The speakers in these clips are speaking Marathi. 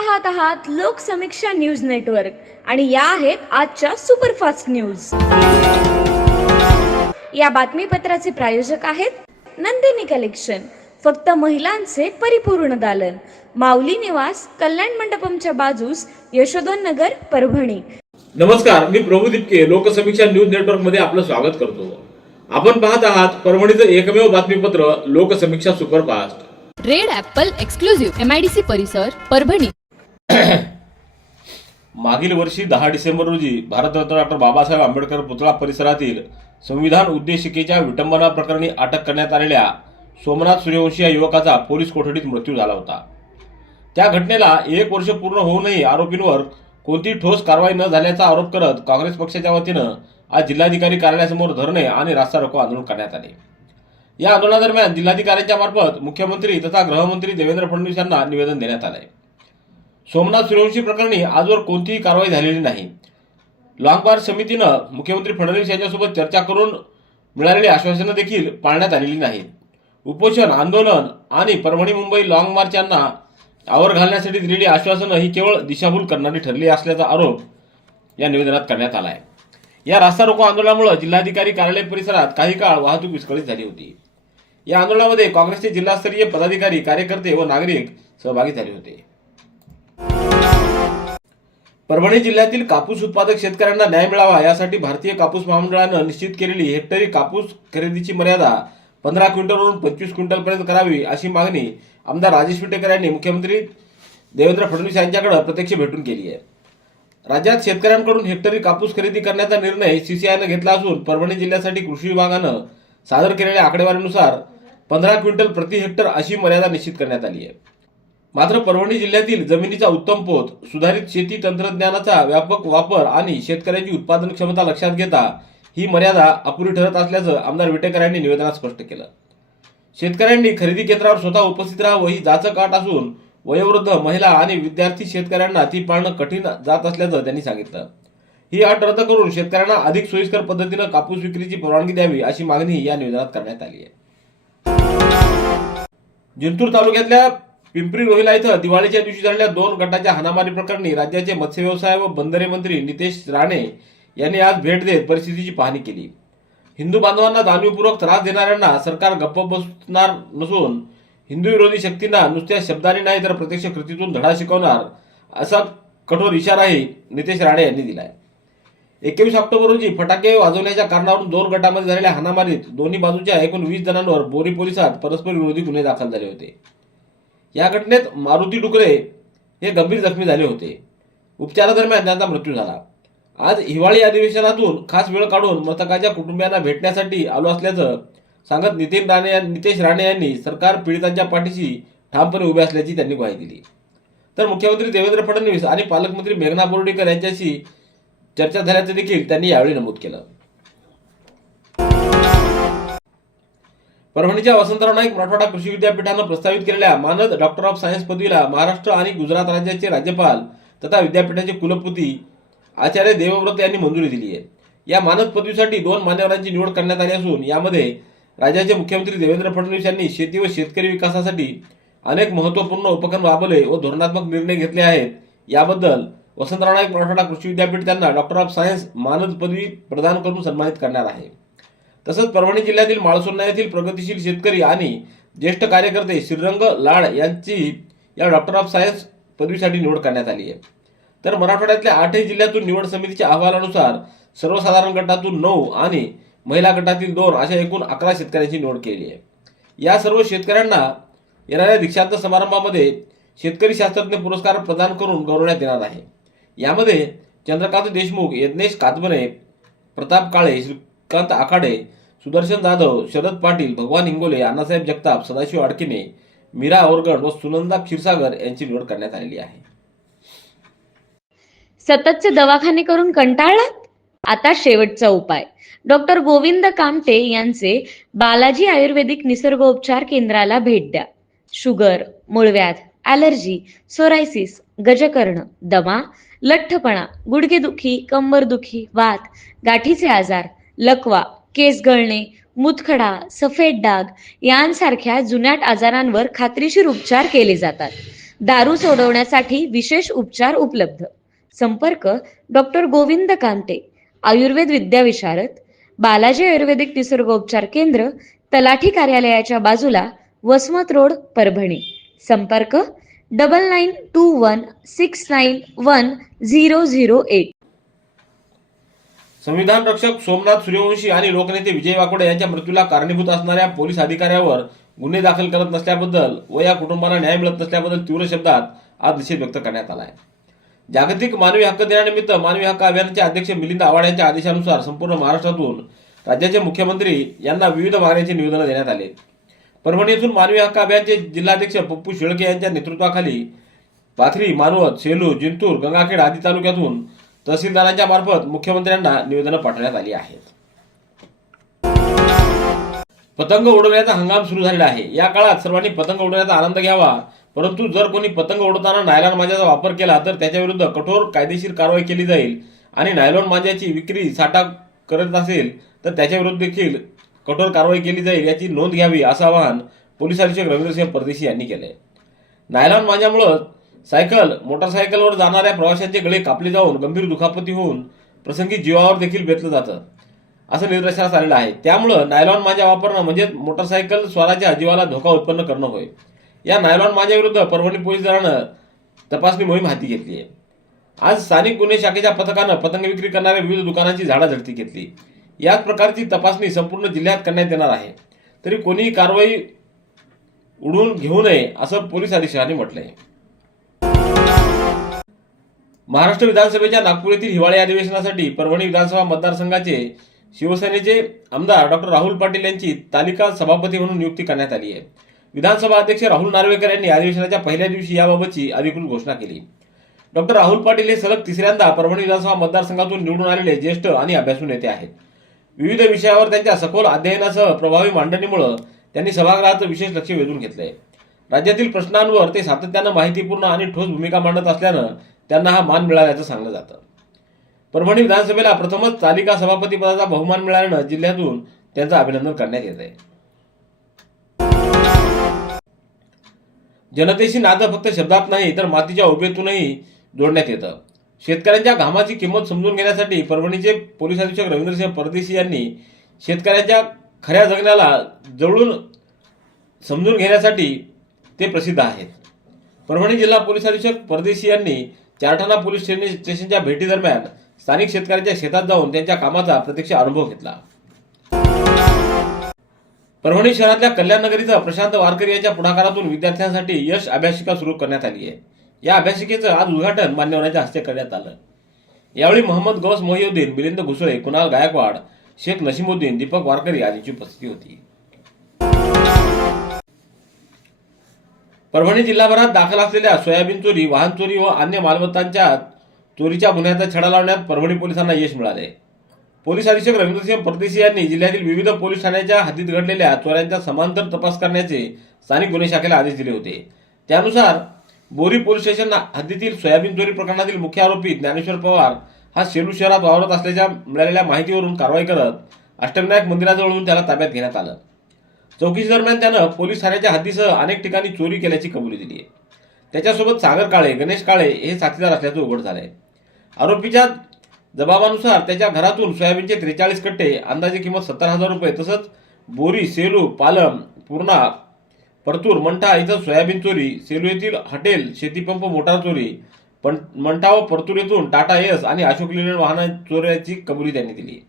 पाहत आहात लोकसमीक्षा न्यूज नेटवर्क आणि या आहेत आजच्या सुपरफास्ट न्यूज। या बातमीपत्राचे प्रायोजक आहेत नंदिनी कलेक्शन, फक्त महिलांचे परिपूर्ण दालन, माऊली निवास, कल्याण मंडपमच्या बाजूस, यशोधन नगर, परभणी। नमस्कार, मी प्रभू दिपके लोकसमीक्षा न्यूज नेटवर्क मध्ये आपलं स्वागत करतो। आपण पाहत आहात परभणीचं एकमेव बातमीपत्र Loksamiksha superfast. Red Apple exclusive MIDC परिसर परभणी। मागील वर्षी 10 डिसेंबर रोजी भारतरत्न डॉक्टर बाबासाहेब आंबेडकर पुतळा परिसरातील संविधान उद्देशिकेच्या विटंबना प्रकरणी अटक करण्यात आलेल्या सोमनाथ सूर्यवंशी या युवकाचा पोलीस कोठडीत मृत्यू झाला होता। त्या घटनेला 1 वर्ष पूर्ण होऊनही आरोपींवर कोणती ठोस कारवाई न झाल्याचा आरोप करत काँग्रेस पक्षाच्या वतीनं आज जिल्हाधिकारी कार्यालयासमोर धरणे आणि रास्ता रोको आंदोलन करण्यात आले। या आंदोलनादरम्यान जिल्हाधिकाऱ्यांच्या मार्फत मुख्यमंत्री तथा गृहमंत्री देवेंद्र फडणवीस यांना निवेदन देण्यात आले। सोमनाथ सूर्यवंशी प्रकरणी आजवर कोणतीही कारवाई झालेली नाही। लॉंग मार्च समितीनं मुख्यमंत्री फडणवीस यांच्यासोबत चर्चा करून मिळालेली आश्वासनं देखील पाळण्यात आलेली नाहीत। उपोषण आंदोलन आणि परभणी मुंबई लॉंग मार्च यांना आवर घालण्यासाठी दिलेली आश्वासनं ही केवळ दिशाभूल करणारी ठरली असल्याचा आरोप या निवेदनात करण्यात आला आहे। या रास्ता रोको आंदोलनामुळे जिल्हाधिकारी कार्यालय परिसरात काही काळ वाहतूक विस्कळीत झाली होती। या आंदोलनामध्ये काँग्रेसचे जिल्हास्तरीय पदाधिकारी, कार्यकर्ते व नागरिक सहभागी झाले होते। परभणी जिल्ह्यातील कापूस उत्पादक शेतकऱ्यांना न्याय मिळावा यासाठी भारतीय कापूस महामंडळानं निश्चित केलेली हेक्टरी कापूस खरेदीची मर्यादा 15 क्विंटलवरून 25 क्विंटलपर्यंत करावी अशी मागणी आमदार राजेश विटेकर यांनी मुख्यमंत्री देवेंद्र फडणवीस यांच्याकडे प्रत्यक्ष भेटून केली आहे। राज्यात शेतकऱ्यांकडून हेक्टरी कापूस खरेदी करण्याचा निर्णय CCIनं घेतला असून परभणी जिल्ह्यासाठी कृषी विभागानं सादर केलेल्या आकडेवारीनुसार 15 क्विंटल प्रति हेक्टर अशी मर्यादा निश्चित करण्यात आली आहे। मात्र परभणी जिल्ह्यातील जमिनीचा उत्तम पोत, सुधारित शेती तंत्रज्ञानाचा व्यापक वापर आणि शेतकऱ्यांची उत्पादन क्षमता लक्षात घेता ही मर्यादा अपुरी ठरत असल्याचं आमदार विटेकर यांनी निवेदनात स्पष्ट केलं। शेतकऱ्यांनी खरेदी केंद्रावर स्वतः उपस्थित राहावं ही जाचक अट असून वयोवृद्ध, महिला आणि विद्यार्थी शेतकऱ्यांना ती पाळणं कठीण जात असल्याचं त्यांनी सांगितलं। ही अट रद्द करून शेतकऱ्यांना अधिक सोयीस्कर पद्धतीनं कापूस विक्रीची परवानगी द्यावी अशी मागणी या निवेदनात करण्यात आली आहे। जिंतूर तालुक्यातल्या पिंपरी रोहिला इथं दिवाळीच्या दिवशी झालेल्या 2 गटाच्या हाणामारी प्रकरणी राज्याचे मत्स्य व्यवसाय व बंदरे मंत्री नितेश राणे यांनी आज भेट देत परिस्थितीची पाहणी केली। हिंदू बांधवांना जाणीवपूर्वक त्रास देणाऱ्यांना सरकार गप्प बसणार नसून हिंदू विरोधी शक्तींना नुसत्या शब्दांनी नाही तर प्रत्यक्ष कृतीतून धडा शिकवणार असा कठोर इशाराही नितेश राणे यांनी दिलाय। 21 ऑक्टोबर रोजी फटाके वाजवण्याच्या कारणावरून 2 गटांमध्ये झालेल्या हाणामारीत दोन्ही बाजूच्या एकूण 20 जणांवर बोरी पोलिसात परस्पर विरोधी गुन्हे दाखल झाले होते। या घटनेत मारुती डुकरे हे गंभीर जखमी झाले होते। उपचारादरम्यान त्यांचा मृत्यू झाला। आज हिवाळी अधिवेशनातून खास वेळ काढून मृतकाच्या कुटुंबियांना भेटण्यासाठी आलो असल्याचं सांगत नितेश राणे यांनी सरकार पीडितांच्या पाठीशी ठामपणे उभे असल्याची त्यांनी ग्वाही दिली। तर मुख्यमंत्री देवेंद्र फडणवीस आणि पालकमंत्री मेघना बोर्डीकर यांच्याशी चर्चा झाल्याचं देखील त्यांनी यावेळी नमूद केलं। परभणीच्या वसंतराव नाईक मराठवाडा कृषी विद्यापीठानं प्रस्तावित केलेल्या मानद डॉक्टर ऑफ सायन्स पदवीला महाराष्ट्र आणि गुजरात राज्याचे राज्यपाल तथा विद्यापीठाचे कुलपती आचार्य देवव्रत यांनी मंजुरी दिली आहे। या मानद पदवीसाठी 2 मान्यवरांची निवड करण्यात आली असून यामध्ये राज्याचे मुख्यमंत्री देवेंद्र फडणवीस यांनी शेती व शेतकरी विकासासाठी अनेक महत्त्वपूर्ण उपक्रम राबवले व धोरणात्मक निर्णय घेतले आहेत। याबद्दल वसंतराव नाईक मराठवाडा कृषी विद्यापीठ त्यांना डॉक्टर ऑफ सायन्स मानद पदवी प्रदान करून सन्मानित करणार आहे। तसंच परभणी जिल्ह्यातील माळसोन्ना येथील प्रगतिशील शेतकरी आणि ज्येष्ठ कार्यकर्ते श्रीरंग लाड यांची या डॉक्टर ऑफ सायन्स पदवीसाठी निवड करण्यात आली आहे। तर मराठवाड्यातल्या 8 जिल्ह्यातून निवड समितीच्या अहवालानुसार सर्वसाधारण गटातून 9 आणि महिला गटातील 2 अशा एकूण 11 शेतकऱ्यांची निवड केली आहे। या सर्व शेतकऱ्यांना येणाऱ्या दीक्षांत समारंभामध्ये शेतकरी शास्त्रज्ञ पुरस्कार प्रदान करून गौरवण्यात येणार आहे। यामध्ये चंद्रकांत देशमुख, यज्ञेश कातबने, प्रताप काळे, श्रीकांत आखाडे, सुदर्शन जाधव, शरद पाटील, भगवान इंगोले, अण्णासाहेब जगताप, सदाशिव आडकिने, मीरा ओरगड व सुनंदा क्षीरसागर यांची निवड करण्यात आलेली आहे। सततचे दवाखाने करून कंटाळलात? आता शेवटचा उपाय। डॉक्टर गोविंद कामटे यांचे बालाजी आयुर्वेदिक निसर्गोपचार केंद्राला भेट द्या। शुगर, मूळव्याध, ॲलर्जी, सोरायसिस, गजकर्ण, दमा, लठ्ठपणा, गुडघेदुखी, कंबरदुखी, वात, गाठीचे आजार, लकवा, केस गळणे, मूतखडा, सफेद डाग यांसारख्या जुनाट आजारांवर खात्रीशीर उपचार केले जातात। दारू सोडवण्यासाठी विशेष उपचार उपलब्ध. संपर्क डॉक्टर गोविंद कामटे, आयुर्वेद विद्याविशारद, बालाजी आयुर्वेदिक निसर्गोपचार केंद्र, तलाठी कार्यालयाच्या बाजूला, वसमत रोड, परभणी. संपर्क 9921691008. संविधान रक्षक सोमनाथ सूर्यवंशी आणि लोकनेते विजय वाकोडे यांच्या मृत्यूला कारणीभूत असणाऱ्या पोलीस अधिकाऱ्यावर गुन्हे दाखल करत नसल्याबद्दल व या कुटुंबाला न्याय मिळत नसल्याबद्दल तीव्र शब्दात आज निषेध व्यक्त करण्यात आला आहे. जागतिक मानवी हक्क दिनानिमित्त मानवी हक्क अभियानाचे अध्यक्ष मिलिंद आव्हाड यांच्या आदेशानुसार संपूर्ण महाराष्ट्रातून राज्याचे मुख्यमंत्री यांना विविध मागण्यांची निवेदनं देण्यात आले. परभणी येथून मानवी हक्क अभियानाचे जिल्हाध्यक्ष पप्पू शेळके यांच्या नेतृत्वाखाली पाथरी, मानवत, सेलू, जिंतूर, गंगाखेड आदी तालुक्यातून तहसीलदारांच्या मार्फत मुख्यमंत्र्यांना निवेदनं पाठवण्यात आली आहेत. पतंग उडवण्याचा हंगाम सुरू झालेला आहे. या काळात सर्वांनी पतंग उडवण्याचा आनंद घ्यावा, परंतु जर कोणी पतंग उडवताना नायलॉन मांजाचा वापर केला तर त्याच्याविरुद्ध कठोर कायदेशीर कारवाई केली जाईल आणि नायलॉन मांजाची विक्री, साठा करत असेल तर त्याच्याविरुद्ध देखील कठोर कारवाई केली जाईल याची नोंद घ्यावी, असं आवाहन पोलीस अधीक्षक रवींद्रसिंह परदेशी यांनी केलंय. नायलॉन मांजामुळे सायकल, मोटारसायकलवर जाणाऱ्या प्रवाशांचे गळे कापले जाऊन गंभीर दुखापती होऊन प्रसंगी जीवावर देखील बेतलं जातं, असं निदर्शनास आलेलं आहे. त्यामुळं नायलॉन मांजा वापरणं म्हणजे मोटारसायकल स्वाराच्या जीवाला धोका उत्पन्न करणं होय. या नायलॉन मांजाविरुद्ध परभणी पोलीस दलानं तपासणी मोहीम हाती घेतली आहे. आज स्थानिक गुन्हे शाखेच्या पथकानं पतंग विक्री करणाऱ्या विविध दुकानांची झाडाझडती घेतली. याच प्रकारची तपासणी संपूर्ण जिल्ह्यात करण्यात येणार आहे. तरी कोणीही कारवाई उडवून घेऊ नये, असं पोलीस अधीक्षकांनी म्हटलंय. महाराष्ट्र विधानसभेच्या नागपूर येथील हिवाळी अधिवेशनासाठी परभणी विधानसभा मतदारसंघाचे शिवसेनेचे आमदार डॉक्टर राहुल पाटील यांची तालिका सभापती म्हणून नियुक्ती करण्यात आली आहे. विधानसभा अध्यक्ष राहुल नार्वेकर यांनी अधिवेशनाच्या पहिल्या दिवशी याबाबतची अधिकृत घोषणा केली. डॉक्टर राहुल पाटील हे सलग तिसऱ्यांदा परभणी विधानसभा मतदारसंघातून निवडून आलेले ज्येष्ठ आणि अभ्यासू नेते आहेत. विविध विषयावर त्यांच्या सखोल अध्ययनासह प्रभावी मांडणीमुळे त्यांनी सभागृहाचं विशेष लक्ष वेधून घेतलंय. राज्यातील प्रश्नांवर ते सातत्यानं माहितीपूर्ण आणि ठोस भूमिका मांडत असल्यानं त्यांना हा मान मिळाल्याचं सांगलं जातं. परभणी विधानसभेला प्रथमच तालिका सभापती पदाचा बहुमान मिळाल्यानं जिल्ह्यातून त्यांचं अभिनंदन करण्यात येत आहे. जनतेशी नातं फक्त शब्दात नाही तर मातीच्या उभेतूनही जोडण्यात येतं. शेतकऱ्यांच्या घामाची किंमत समजून घेण्यासाठी परभणीचे पोलीस अधीक्षक रवींद्रसिंह परदेशी यांनी शेतकऱ्यांच्या खऱ्या जगण्याला जवळून समजून घेण्यासाठी ते प्रसिद्ध आहेत. परभणी जिल्हा पोलीस अधीक्षक परदेशी यांनी चारठाणा पोलीस स्टेशनच्या भेटीदरम्यान स्थानिक शेतकऱ्यांच्या शेतात जाऊन त्यांच्या कामाचा प्रत्यक्ष अनुभव घेतला. परभणी शहरातल्या कल्याणनगर इथं प्रशांत वारकरी यांच्या पुढाकारातून विद्यार्थ्यांसाठी यश अभ्यासिका सुरू करण्यात आली आहे. या अभ्यासिकेचं आज उद्घाटन मान्यवरांच्या हस्ते करण्यात आलं. यावेळी मोहम्मद गौस मोहिउद्दीन, मिलिंद घुसळे, कुणाल गायकवाड, शेख नशीमुद्दीन, दीपक वारकरी आदींची उपस्थिती होती. परभणी जिल्हाभरात दाखल असलेल्या सोयाबीन चोरी, वाहन चोरी व अन्य मालमत्तांच्या चोरीच्या गुन्ह्याचा छडा लावण्यात परभणी पोलिसांना यश मिळाले. पोलीस अधीक्षक रवींद्रसिंह परदेशी यांनी जिल्ह्यातील विविध पोलीस ठाण्यांच्या हद्दीत घडलेल्या चोऱ्यांचा समांतर तपास करण्याचे स्थानिक गुन्हे शाखेला आदेश दिले होते. त्यानुसार बोरी पोलीस स्टेशन हद्दीतील सोयाबीन चोरी प्रकरणातील मुख्य आरोपी ज्ञानेश्वर पवार हा सेलू शहरात वावरत असल्याच्या मिळालेल्या माहितीवरून कारवाई करत अष्टविनायक मंदिराजवळून त्याला ताब्यात घेण्यात आलं. चौकशी दरम्यान त्यानं पोलीस ठाण्याच्या हद्दीसह अनेक ठिकाणी चोरी केल्याची कबुली दिली आहे. त्याच्यासोबत सागर काळे, गणेश काळे हे साथीदार असल्याचं उघड झालंय. आरोपीच्या जबाबानुसार त्याच्या घरातून सोयाबीनचे 43 कट्टे, अंदाजे किंमत 70,000 रुपये, तसंच बोरी, सेलू, पालम, पूर्णा, परतूर, मंठा इथं सोयाबीन चोरी, सेलू येथील हॉटेल, शेतीपंप, मोटार चोरी, मंठा व परतूर येथून टाटा एस आणि अशोक लेलँड वाहन चोरीची कबुली त्यांनी दिली.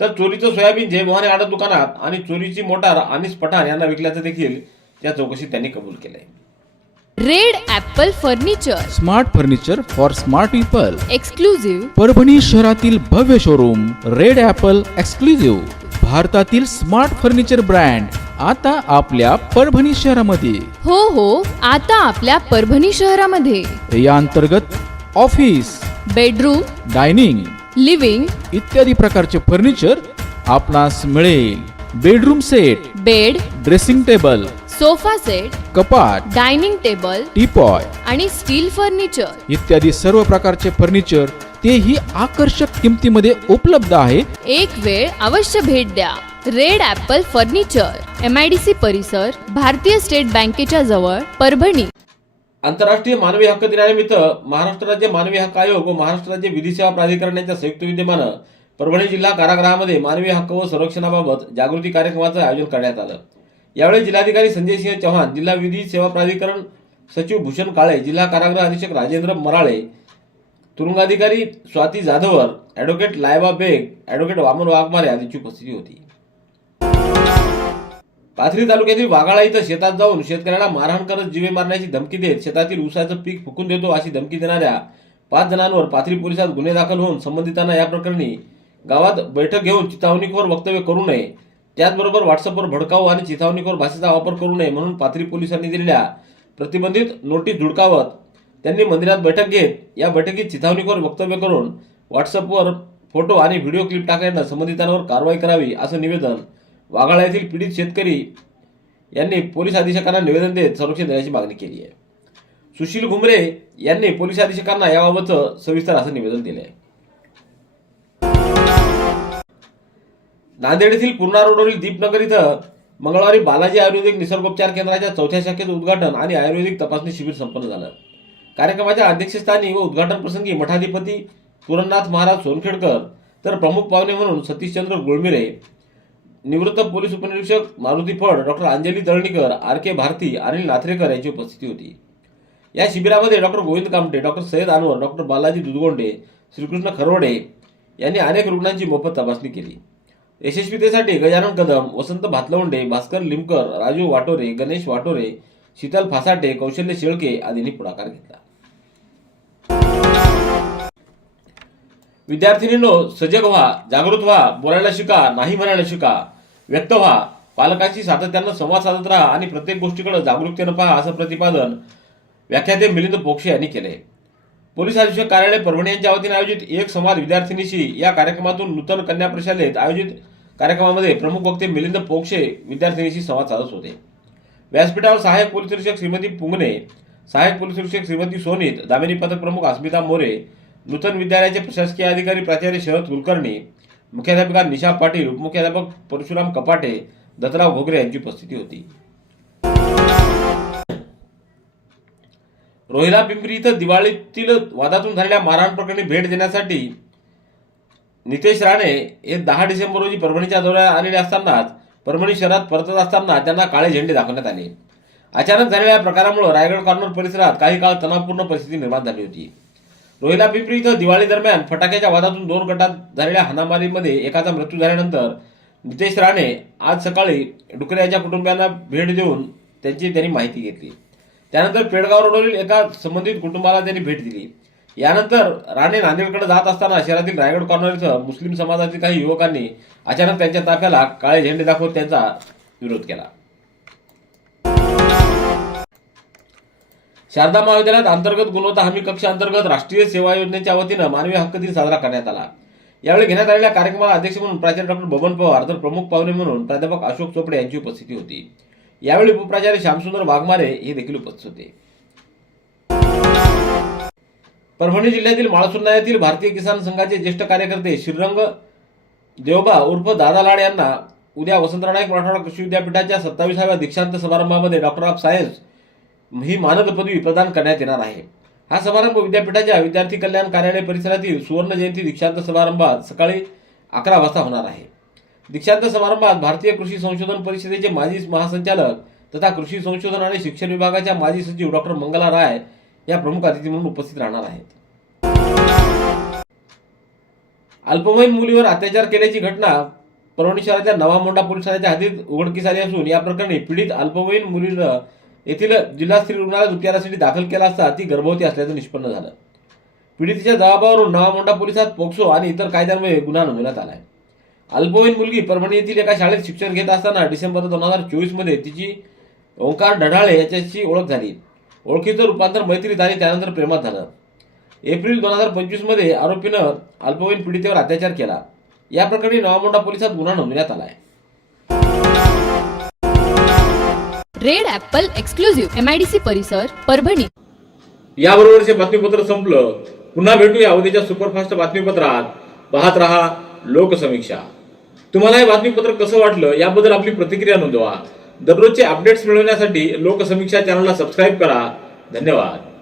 तर चोरीचं सोयाबीन जय भवानी आडत दुकानात आणि चोरीची मोटार अनिस पठाण यांना विकल्याचं देखील त्या चौकशीत त्यांनी कबूल केलंय. Red Apple furniture, smart furniture for smart people. Exclusive Parbhani शहरातील भव्य शोरूम रेड ॲपल एक्सक्लुझिव्ह, भारतातील स्मार्ट फर्निचर ब्रँड आता आपल्या परभणी शहरामध्ये. हो, आता आपल्या परभणी शहरामध्ये. या अंतर्गत ऑफिस, बेडरूम, डायनिंग, लिव्हिंग इत्यादी प्रकारचे फर्निचर आपणास मिळेल. Bedroom set, bed, dressing table, sofa set, कपाट, डायनिंग टेबल, टीपॉय आणि स्टील फर्निचर इत्यादी सर्व प्रकारचे फर्निचर तेही आकर्षक किमतीमध्ये उपलब्ध आहे. एक वेळ अवश्य भेट द्या. रेड ॲपल फर्निचर, MIDC परिसर, भारतीय स्टेट बँकेच्या जवळ, परभणी. आंतरराष्ट्रीय मानवी हक्क दिनानिमित्त महाराष्ट्र राज्य मानवी हक्क आयोग व महाराष्ट्र राज्य विधी सेवा प्राधिकरण यांच्या संयुक्त विद्यमानं परभणी जिल्हा कारागृहामध्ये मानवी हक्क व संरक्षणाबाबत जागृती कार्यक्रमाचं आयोजन करण्यात आलं। यावेळी जिल्हाधिकारी संजय सिंह चव्हाण, जिल्हा विधी सेवा प्राधिकरण सचिव भूषण काळे, जिल्हा कारागृह अधीक्षक राजेंद्र मराळे, तुरुंगाधिकारी स्वाती जाधवर, ॲडव्होकेट लायबा बेग, ॲडव्होकेट वामन वाघमारे आदींची उपस्थिती होती। पाथरी तालुक्यातील वाघाळा इथं शेतात जाऊन शेतकऱ्याला मारहाण करत जीवे मारण्याची धमकी देत शेतातील ऊसाचं पीक फुकून देतो अशी धमकी देणाऱ्या 5 जणांवर पाथरी पोलिसात गुन्हे दाखल होऊन संबंधितांना या प्रकरणी गावात बैठक घेऊन चिथावणीखोर वक्तव्य करू नये, त्याचबरोबर व्हॉट्सअपवर भडकाऊ आणि चिथावणीखोर भाषेचा वापर करू नये म्हणून पाथरी पोलिसांनी दिलेल्या प्रतिबंधित नोटीस धुडकावत त्यांनी मंदिरात बैठक घेत या बैठकीत चिथावणीखोर वक्तव्य करून व्हॉट्सअपवर फोटो आणि व्हिडिओ क्लिप टाकल्यानं संबंधितांवर कारवाई करावी असं निवेदन वाघाळा येथील पीडित शेतकरी यांनी पोलीस अधीक्षकांना निवेदन देत संरक्षण देण्याची मागणी केली आहे। सुशील घुमरे यांनी पोलीस अधीक्षकांना याबाबतचं सविस्तर असं निवेदन दिले आहे। नांदेड येथील पूर्णा रोडवरील दीपनगर इथं मंगळवारी बालाजी आयुर्वेदिक निसर्गोपचार केंद्राच्या 4थ्या शाखेचं उद्घाटन आणि आयुर्वेदिक तपासणी शिबिर संपन्न झालं। कार्यक्रमाच्या अध्यक्षस्थानी व उद्घाटन प्रसंगी मठाधिपती पुरंदरनाथ महाराज सोनखेडकर तर प्रमुख पाहुणे म्हणून सतीशचंद्र गुळमिरे, निवृत्त पोलीस उपनिरीक्षक मारुती फड, डॉक्टर अंजली तळणीकर, RK भारती, अनिल नाथरेकर यांची उपस्थिती होती। या शिबिरामध्ये doctor Govind Kamte, doctor Sayyad Anwar, doctor Balaji Dudhgonde, Shrikrishna Kharwade यांनी अनेक रुग्णांची मोफत तपासणी केली। यशस्वीतेसाठी गजानन कदम, वसंत भातलवंडे, भास्कर लिमकर, राजू वाटोरे, गणेश वाटोरे, शीतल फासाटे, कौशल्य शेळके आदींनी पुढाकार घेतला। विद्यार्थिनींनो, सजग व्हा, जागृत व्हा, बोलायला शिका, नाही म्हणायला शिका, व्यक्त व्हा, पालकांशी सातत्यानं संवाद साधत राहा आणि प्रत्येक गोष्टीकडे जागरूकतेनं पहा असं प्रतिपादन व्याख्याते मिलिंद पोक्षे यांनी केले। पोलीस अधीक्षक कार्यालय परभणी यांच्या वतीने आयोजित एक संवाद विद्यार्थिनीशी या कार्यक्रमातून नूतन कन्या प्रशालेत आयोजित कार्यक्रमामध्ये प्रमुख वक्ते मिलिंद पोक्षे विद्यार्थिनीशी संवाद साधत होते। व्यासपीठावर सहाय्यक पोलीस निरीक्षक श्रीमती पुंगणे, सहाय्यक पोलीस निरीक्षक श्रीमती सोनित, दामिनी पथक प्रमुख अस्मिता मोरे, नूतन विद्यालयाचे प्रशासकीय अधिकारी प्राचार्य शरद कुलकर्णी, मुख्याध्यापिका निशा पाटील, उपमुख्याध्यापक परशुराम कपाटे, दत्तराव घोगरे यांची उपस्थिती होती। रोहिला पिंपरी इथं दिवाळीतील वादातून झालेल्या मारहाण प्रकरणी भेट देण्यासाठी नितेश राणे हे 10 डिसेंबर रोजी परभणीच्या दौऱ्यात आलेले असतानाच परभणी शहरात परतत असताना त्यांना काळे झेंडे दाखवण्यात आले। अचानक झालेल्या प्रकारामुळे रायगड कॉर्नर परिसरात काही काळ तणावपूर्ण परिस्थिती निर्माण झाली होती। रोहिला पिंपरी इथं दिवाळी दरम्यान फटाक्याच्या वादातून 2 गटात झालेल्या हाणामारीमध्ये एकाचा मृत्यू झाल्यानंतर नितेश राणे आज सकाळी डुकरे यांच्या कुटुंबियांना भेट देऊन त्यांनी माहिती घेतली। त्यानंतर पेडगाव रोडवरील एका संबंधित कुटुंबाला त्यांनी भेट दिली। यानंतर राणे नांदेडकडे जात असताना शहरातील रायगड कॉर्नर इथं मुस्लिम समाजातील काही युवकांनी अचानक त्यांच्या ताफ्याला काळे झेंडे दाखवत त्यांचा विरोध केला। शारदा महाविद्यालयात अंतर्गत गुणवत्ता हमी कक्ष अंतर्गत राष्ट्रीय सेवा योजनेच्या वतीनं मानवी हक्क दिन साजरा करण्यात आला। यावेळी घेण्यात आलेल्या कार्यक्रमाला अध्यक्ष म्हणून प्राचार्य डॉक्टर बबन पवार तर प्रमुख पाहुणे म्हणून प्राध्यापक अशोक चोपडे यांची उपस्थिती होती। यावेळी उपप्राचार्य श्यामसुंदर वाघमारे हे देखील उपस्थित होते। परभणी जिल्ह्यातील माळसुर्ना येथील भारतीय किसान संघाचे ज्येष्ठ कार्यकर्ते श्रीरंग देवबा उर्फ दादा लाड यांना उद्या वसंतराव नाईक मराठवाडा कृषी विद्यापीठाच्या 27व्या दीक्षांत समारंभामध्ये डॉक्टर ऑफ सायन्स ही मानद पदवी प्रदान करण्यात येणार आहे। हा समारंभ विद्यापीठाच्या विद्यार्थी कल्याण कार्यालय परिसरातील सुवर्ण जयंती दीक्षांत समारंभात सकाळी 11 वाजता होणार आहे। दीक्षांत समारंभात भारतीय कृषी संशोधन परिषदेचे माजी महासंचालक तथा कृषी संशोधन आणि शिक्षण विभागाच्या माजी सचिव डॉक्टर मंगला राय या प्रमुख अतिथी म्हणून उपस्थित राहणार आहेत। अल्पवयीन मुलीवर अत्याचार केल्याची घटना परभणी शहराच्या नवा मोंढा पोलीस ठाण्याच्या हद्दीत उघडकीस आली असून या प्रकरणी पीडित अल्पवयीन मुलीला येथील जिल्हा स्त्री रुग्णालयात उपचारासाठी दाखल केला असता ती गर्भवती असल्याचं निष्पन्न झालं। पीडितेच्या जबाबावरून नवा मोंढा पोलिसात पोक्सो आणि इतर कायद्यांमुळे गुन्हा नोंदवण्यात आलाय। अल्पवयीन मुलगी परभणी येथील एका शाळेत शिक्षण घेत असताना डिसेंबर 2024 मध्ये तिची ओंकार ढढाळे याच्याशी ओळख झाली। ओळखीचं रूपांतर मैत्रीत आणि त्यानंतर प्रेमात झालं। एप्रिल 2025 मध्ये आरोपीनं अल्पवयीन पीडितेवर अत्याचार केला। या प्रकरणी नवा मोंढा पोलिसात गुन्हा नोंदवण्यात आलाय। रेड ॲपल एक्सक्लुझिव्ह MIDC परिसर परभणी। याबरोबरचे बातमीपत्र संपलं। पुन्हा भेटूया उद्याच्या सुपरफास्ट बातमीपत्रात। पाहत रहा लोकसमीक्षा। तुम्हाला हे बातमीपत्र कसं वाटलं याबद्दल आपली प्रतिक्रिया नोंदवा। दररोजचे अपडेट्स मिळवण्यासाठी लोकसमीक्षा चॅनलला सबस्क्राईब करा। धन्यवाद.